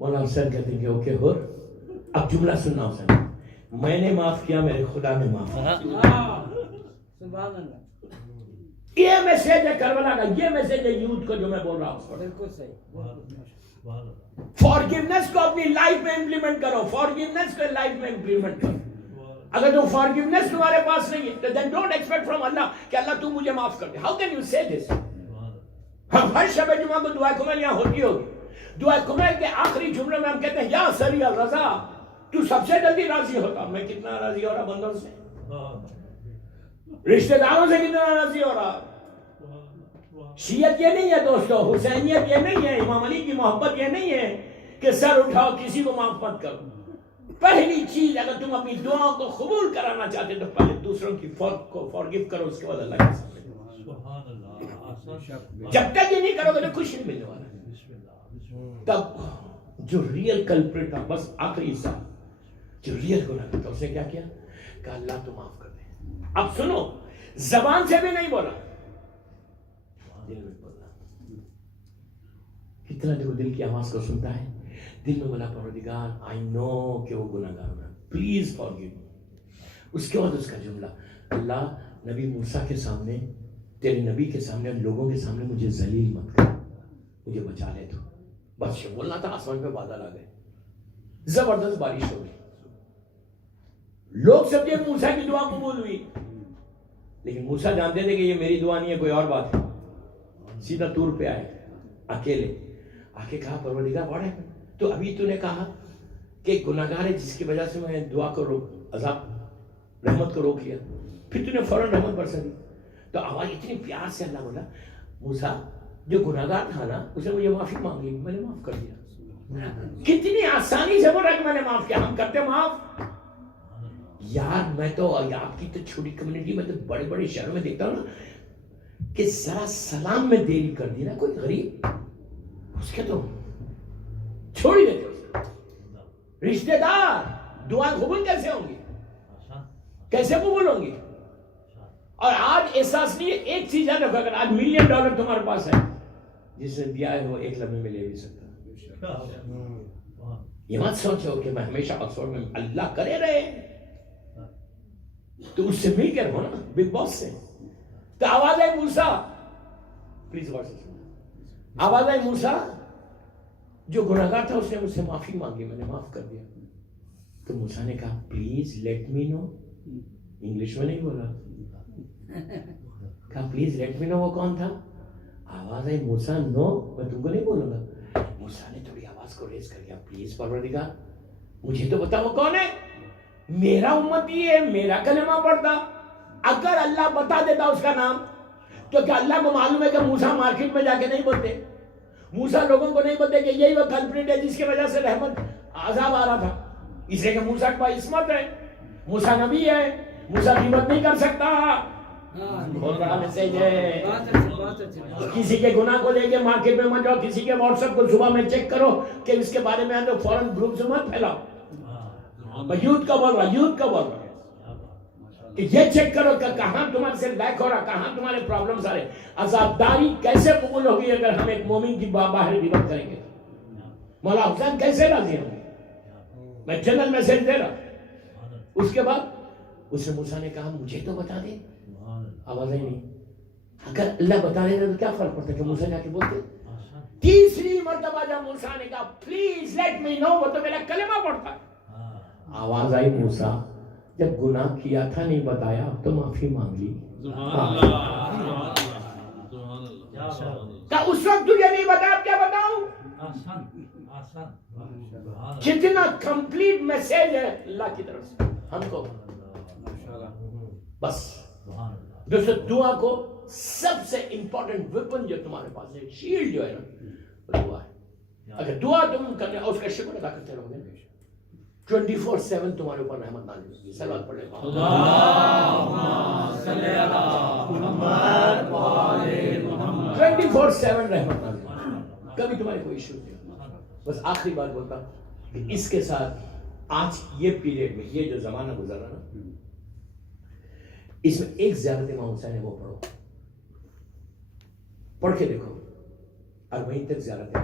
مولا حسین کہتے ہیں کہ اوکے ہو, اب جملہ سننا حسین, میں نے معاف کیا, میرے خدا نے معاف کیا. سبحان اللہ. یہ میسیج ہے کربلا کا, یہ میسیج ہے یوتھ کو جو میں بول رہا ہوں. بالکل صحیح. فارگیونیس کو اپنی لائف میں امپلیمنٹ کرو, فارگیونیس کو لائف میں امپلیمنٹ کرو. اگر تو فارگیونیس تمہارے پاس نہیں ہے تو then don't expect from اللہ کہ اللہ تو مجھے معاف کر دے. How can you say this? ہم ہر شب جمعہ کو دعا کمیل یہاں ہوتی ہوگی. دعا کمیل کے آخری جملے میں ہم کہتے ہیں یا سری الرضا, تو سب سے جلدی راضی ہوتا. میں کتنا راضی ہو رہا بندوں سے, رشتہ داروں سے کتنا راضی ہو رہا, شیعت یہ نہیں ہے دوستو، حسینیت یہ نہیں ہے، امام علی کی محبت یہ نہیں ہے کہ سر اٹھاؤ کسی کو معاف مت کرو. پہلی چیز اگر تم اپنی دعاؤں کو قبول کرانا چاہتے تو پہلے دوسروں کی کو فارگیو کرو، اس کے بعد اللہ کے سامنے. جب تک یہ نہیں کرو گے تو کچھ نہیں ملنے والا. تب جو ریئل کلپریٹ تھا، بس آخری حصہ، جو ریئل گناہ تھا اس نے کیا کیا کہ اللہ تو معاف کر دے. اب سنو، زبان سے بھی نہیں بولا، دل میں بولا. کتنا جو دل کی آواز کو سنتا ہے، دل میں بولا پروردگار آئی نو کہ وہ گناہ گار ہے، پلیز فارگیو. اس کے بعد اس کا جملہ، اللہ نبی موسیٰ کے سامنے، تیرے نبی کے سامنے، لوگوں کے سامنے مجھے ذلیل مت کر، مجھے بچا لے تو. بس یہ بولنا تھا، آسمان پہ بادل آ گئے، زبردست بارش ہو گئی. لوگ سمجھے موسیٰ کی دعا قبول ہوئی، لیکن موسیٰ جانتے تھے کہ یہ میری دعا نہیں ہے، کوئی اور بات ہے. سیدھا طور پہ آئے اکیلے، آ کے کہا پروردگار بڑا ہے تو ابھی تو نے کہا کہ گناہ گار ہے جس کی وجہ سے میں دعا کو روک، عذاب رحمت کو روک لیا، پھر تو نے فوراً رحمت برسا دی. تو آواز اتنی پیار سے اللہ بولا، موسیٰ جو گناہ گار تھا نا اس نے مجھے معافی مانگ لی، میں نے معاف کر دیا. کتنی آسانی سے بولا کہ میں نے معاف کیا. ہم کرتے معاف یار. میں تو آپ کی تو چھوٹی کمیونٹی میں تو بڑے بڑے شہروں میں دیکھتا ہوں نا کہ ذرا سلام میں دیری کر دی نا کوئی غریب، اس کے تو چھوڑ ہی دیتے. رشتے دار دعائیں قبول کیسے ہوں گی، کیسے قبول ہوں گی؟ اور آج احساس نہیں ہے، ایک چیز یاد رکھو، اگر آج $1,000,000 تمہارے پاس ہے، جس نے دیا ہے وہ ایک لمحے میں لے بھی سکتا. یہ مت سوچو کہ میں ہمیشہ آکسفورڈ میں اللہ کرے رہے، تو اس سے مل کر ہو نا، بگ باس سے. تو آواز آئی موسیٰ، پلیز غور سے سنو، آواز آئی موسیٰ جو گناہ گار تھا اس نے مجھ سے معافی مانگی، میں نے معاف کر دیا. تو موسیٰ نے کہا please let me know, English میں نہیں بولا، کہا پلیز لیٹ می نو وہ کون تھا. آواز آئی موسیٰ نو، میں تم کو نہیں بولوں گا. موسیٰ نے تھوڑی آواز کو ریز کر دیا، پلیز پروردگار مجھے تو بتا وہ کون ہے، میرا امتی ہے، میرا کلمہ پڑھتا. اگر اللہ بتا دیتا اس کا نام تو کیا اللہ کو معلوم ہے کہ موسیٰ مارکیٹ میں جا کے نہیں بولتے، موسیٰ لوگوں کو نہیں بولتے کہ یہی وہ کلپریٹ ہے جس کی وجہ سے رحمت عذاب آ رہا تھا. اس لیے کہ موسیٰ کے پاس عصمت ہے، موسیٰ نبی ہے، موسیٰ غیبت نہیں کر سکتا. بہت بڑا میسج ہے. کسی کے گناہ کو لے کے مارکیٹ میں مت جاؤ، کسی کے واٹس ایپ کو صبح میں چیک کرو کہ اس کے بارے میں تو فوراً گروپ سے مت پھیلاؤ. میں یوتھ کا بول رہا کہ یہ چیک کرو کہ کہاں تمہارے سے لیک ہو رہا، کہاں تمہارے پرابلمز آ رہے. عذابداری کیسے قبول ہوگی اگر ہم ایک مومن کی باہر غیبت کریں گے؟ مولا حسین کیسے راضی ہوں گے؟ میں جنرل میسج دے رہا. اس کے بعد اس نے موسیٰ نے کہا مجھے تو بتا دے. آواز ہی نہیں. اگر اللہ بتا دیتا تو کیا فرق پڑتا کہ موسیٰ جا کے بولتے. تیسری مرتبہ جب موسیٰ نے کہا پلیز لیٹ می نو، وہ تو میرا کلمہ پڑھتا. آواز آئی موسیٰ جب گناہ کیا تھا نہیں بتایا، اب تو معافی مانگ لی. اس وقت تجھے نہیں بتایا، اب کیا بتاؤں؟ کتنا کمپلیٹ میسج ہے اللہ کی طرف سے ہم کو. بس دوستو دعا کو سب سے امپورٹنٹ ویپن جو تمہارے پاس ہے، شیلڈ جو ہے نا، دعا ہے. اگر دعا تم کرنے اور اس کا شکر ادا کرتے رہو گے 24/7 تمہارے اوپر رحمت نازل ہوگی. صلوات پڑھ لیں. اللہم صلی علی محمد و آل محمد. 24/7 رحمت نازل ہوگی، کبھی تمہارے کوئی ایشو نہیں ہوگا. بس آخری بات بولتا کہ اس کے ساتھ آج یہ پیریڈ میں یہ جو زمانہ گزر رہا نا، اس میں ایک زیارت امام حسین ہے، وہ پڑھو، پڑھ کے دیکھو. 40 تک زیارت ہے،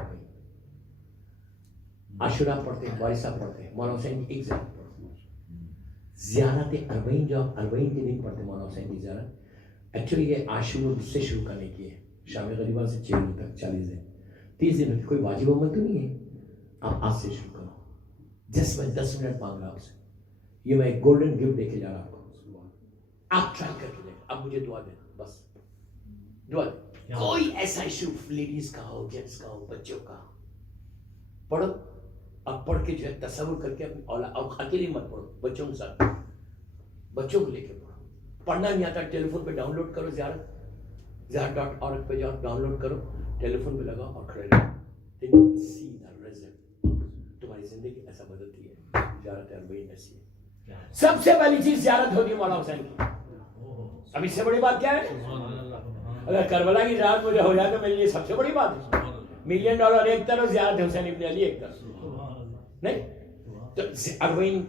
عاشورہ پڑھتے ہیں، وارثہ پڑھتے ہیں، مولانا حسین کی ایک زیارت پڑھتے ہیں. زیارت 40 جو 40 کی نہیں پڑھتے مولانا حسین کی زیارت، ایکچولی یہ عاشورہ سے شروع کرنے کی ہے، شام غریبہ سے 6 دن تک 40 دن 30 دن. کوئی واجب عمل تو نہیں ہے، آپ آج سے شروع کرو. جس میں 10 منٹ مانگ رہا آپ سے، یہ میں ایک گولڈن گفٹ دے کے جا رہا آپ کو. آپ ٹرائی کر کے دیکھیں. اب مجھے دعا دینا، بس دعا دے. کوئی ایسا ایشو لیڈیز کا ہو، جینٹس کا ہو، بچوں کا، پڑھو. اب پڑھ کے جو ہے تصور کر کے اپنی اولاد، اکیلے مت پڑھو، بچوں کے ساتھ، بچوں کو لے کے پڑھو. پڑھنا نہیں آتا ٹیلی فون پہ ڈاؤن لوڈ کرو زیارت، زیارت.org پہ جاؤ، ڈاؤن لوڈ کرو، ٹیلی فون پہ لگاؤ اور کھڑے رہو. سی دا ریزلٹ. تمہاری زندگی ایسا بدلتی ہے. زیارت اربعین ایسی ہے. سب سے پہلی چیز زیارت ہوتی ہے مولا حسین کی. اب اس سے بڑی بات کیا ہے؟ اگر کربلا کی زیارت مجھے ہو جائے تو میرے لیے سب سے بڑی بات ہے. $1 ملین ایک طرف، زیارت حسین ابن علی ایک طرف. نہیں تو اربعین